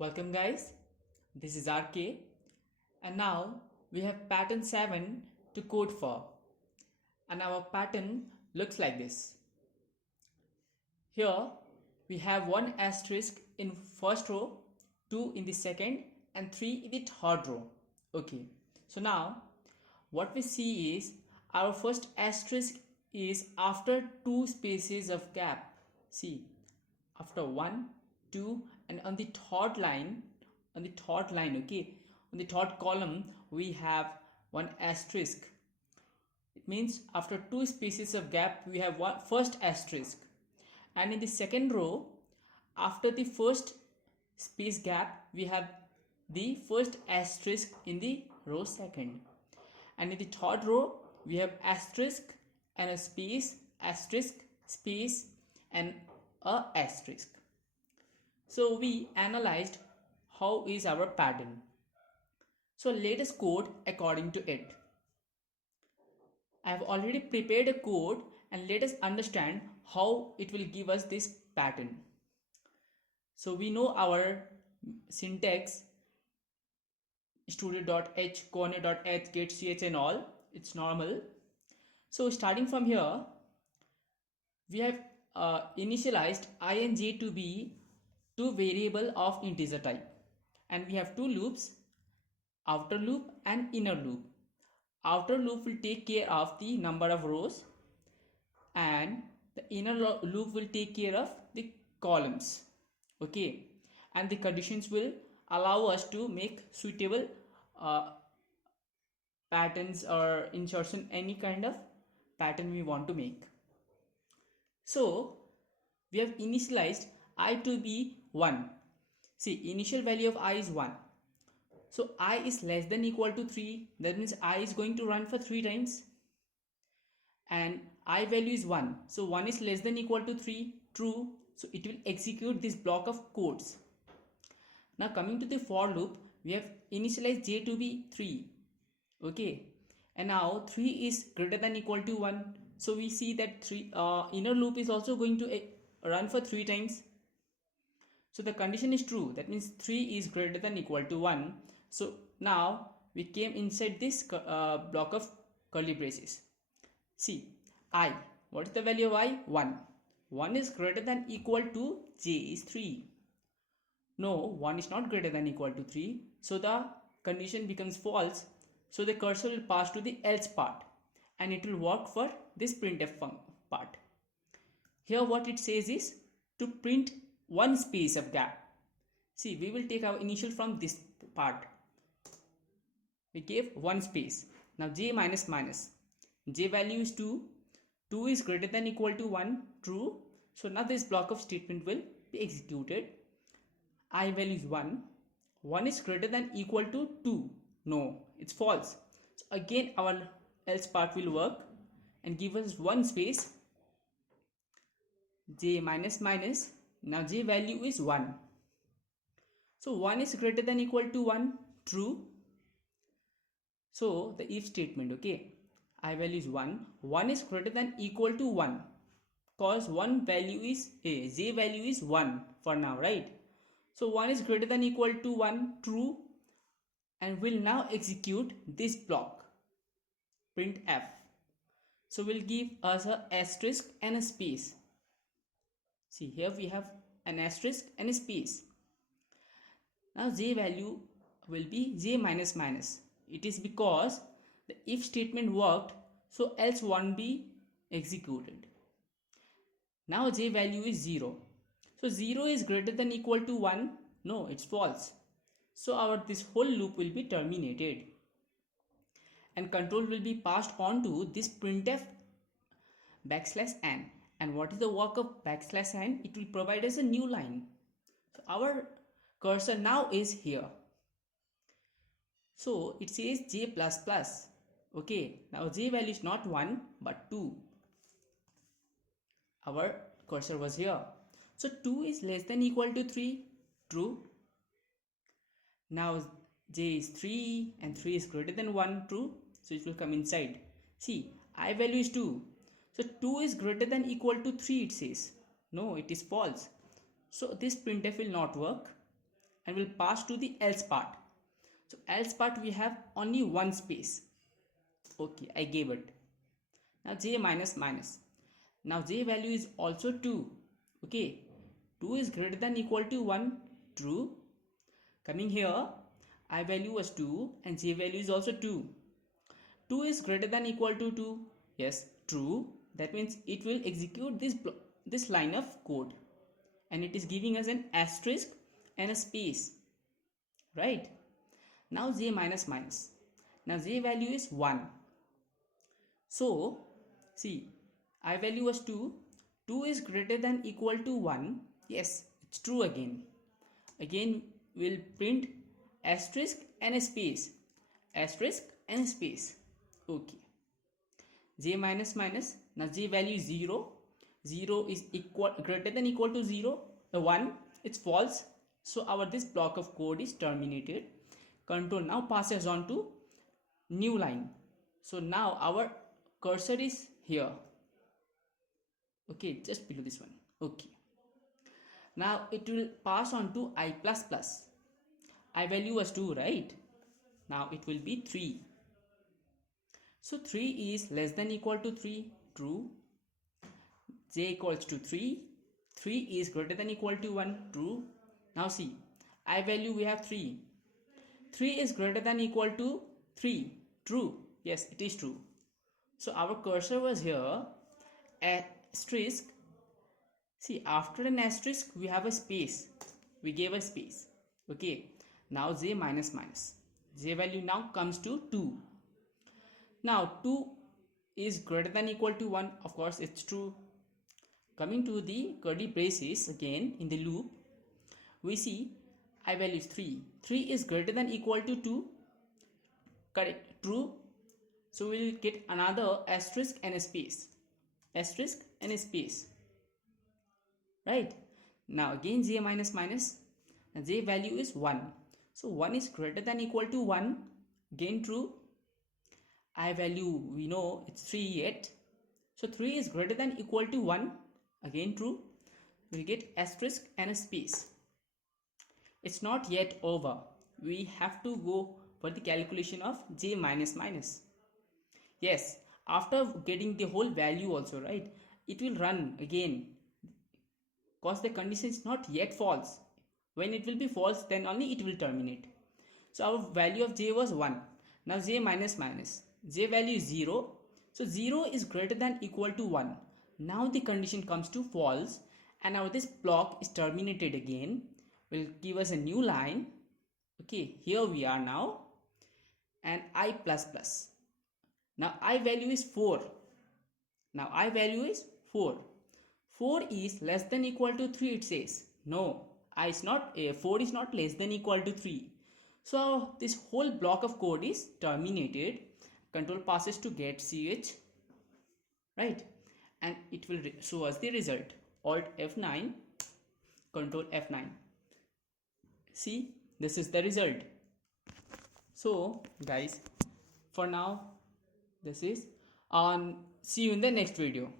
Welcome guys, this is RK and now we have pattern 7 to code for, and our pattern looks like this. Here we have one asterisk in first row, 2 in the second and 3 in the third row. Okay, so now what we see is our first asterisk is after two spaces of gap. See, after 1 2 and on the third line, okay, on the third column we have one asterisk. It means after two spaces of gap we have one first asterisk, and in the second row after the first space gap we have the first asterisk in the row second, and in the third row we have asterisk and a space, asterisk, space and a asterisk. So we analyzed how is our pattern. So let us code according to it. I have already prepared a code and let us understand how it will give us this pattern. So we know our syntax studio.h, corner.h, get.ch and all, it's normal. So starting from here, we have initialized ing to be two variable of integer type, and we have two loops, outer loop and inner loop. Outer loop will take care of the number of rows and the inner loop will take care of the columns. Okay, and the conditions will allow us to make suitable patterns or insertion, any kind of pattern we want to make. So we have initialized I to be 1. See, initial value of I is 1. So I is less than equal to 3. That means I is going to run for 3 times. And I value is 1. So 1 is less than equal to 3. True. So it will execute this block of codes. Now coming to the for loop, we have initialized j to be 3. Okay. And now 3 is greater than equal to 1. So we see that inner loop is also going to run for 3 times. So the condition is true. That means 3 is greater than equal to 1. So now we came inside this block of curly braces. See, I. What is the value of I? 1. 1 is greater than equal to j is 3. No, 1 is not greater than equal to 3. So the condition becomes false. So the cursor will pass to the else part and it will work for this printf part. Here what it says is to print one space of gap. See, we will take our initial from this part. We gave one space. Now j minus minus. J value is 2. 2 is greater than equal to 1. True. So now this block of statement will be executed. I value is 1. 1 is greater than equal to 2. No, it's false. So again our else part will work and give us one space. J minus minus. Now j value is 1. So 1 is greater than equal to 1. True. So the if statement, okay. I value is 1. 1 is greater than equal to 1. Cause 1 value is j value is 1 for now, right? So 1 is greater than equal to 1. True. And will now execute this block. Printf. So we'll give us a asterisk and a space. See, here we have an asterisk and a space. Now j value will be j minus minus. It is because the if statement worked, so else won't be executed. Now j value is 0. So 0 is greater than equal to 1. No, it's false. So this whole loop will be terminated. And control will be passed on to this printf \n. And what is the work of \n? It will provide us a new line. So our cursor now is here. So it says j plus plus. Okay, now j value is not 1 but 2. Our cursor was here. So 2 is less than equal to 3. True. Now j is 3 and 3 is greater than 1. True. So it will come inside. See, I value is 2. So 2 is greater than equal to 3 it says. No, it is false. So this printf will not work. and will pass to the else part. So else part we have only one space. Okay, I gave it. Now j minus minus. Now j value is also 2. Okay, 2 is greater than equal to 1. True. Coming here, I value was 2 and j value is also 2. 2 is greater than equal to 2. Yes, true. That means it will execute this line of code, and it is giving us an asterisk and a space, right? Now j minus minus. Now j value is 1. So see, I value was 2. 2 is greater than equal to 1. Yes, it's true again. Again we'll print asterisk and a space. Asterisk and a space. Okay. J minus minus. Now j value is 0. 0 is greater than equal to 0. The 1, it's false. So our this block of code is terminated. Control now passes on to new line. So now our cursor is here. Okay, just below this one. Okay. Now it will pass on to I plus plus. I value was 2, right? Now it will be 3. So 3 is less than equal to 3. True. J equals to 3. 3 is greater than equal to 1. True. Now see, I value we have 3. 3 is greater than equal to 3. True. Yes, it is true. So our cursor was here. Asterisk. See, after an asterisk we have a space. We gave a space. Okay. Now j minus minus. J value now comes to 2. Now 2 is greater than equal to 1. Of course it's true. Coming to the curly braces again in the loop, we see I value is 3. 3 is greater than equal to 2. Correct. True. So we will get another asterisk and a space. Asterisk and a space. Right. Now again j minus minus. And j value is 1. So 1 is greater than equal to 1. Again true. I value we know it's 3 yet. So 3 is greater than equal to 1. Again true. We get asterisk and a space. It's not yet over. We have to go for the calculation of j minus minus. Yes, after getting the whole value also, right, it will run again because the condition is not yet false. When it will be false, then only it will terminate. So our value of j was 1. Now j minus minus. J value is 0. So 0 is greater than equal to 1. Now the condition comes to false, and now this block is terminated again. Will give us a new line. Okay, here we are now. And I plus plus. Now I value is 4. Now I value is 4. 4 is less than equal to 3, it says. No, 4 is not less than equal to 3. So this whole block of code is terminated. Control passes to get ch, right, and it will show us the result. Alt F9, Control F9. See, this is the result. So guys, for now this is on. See you in the next video.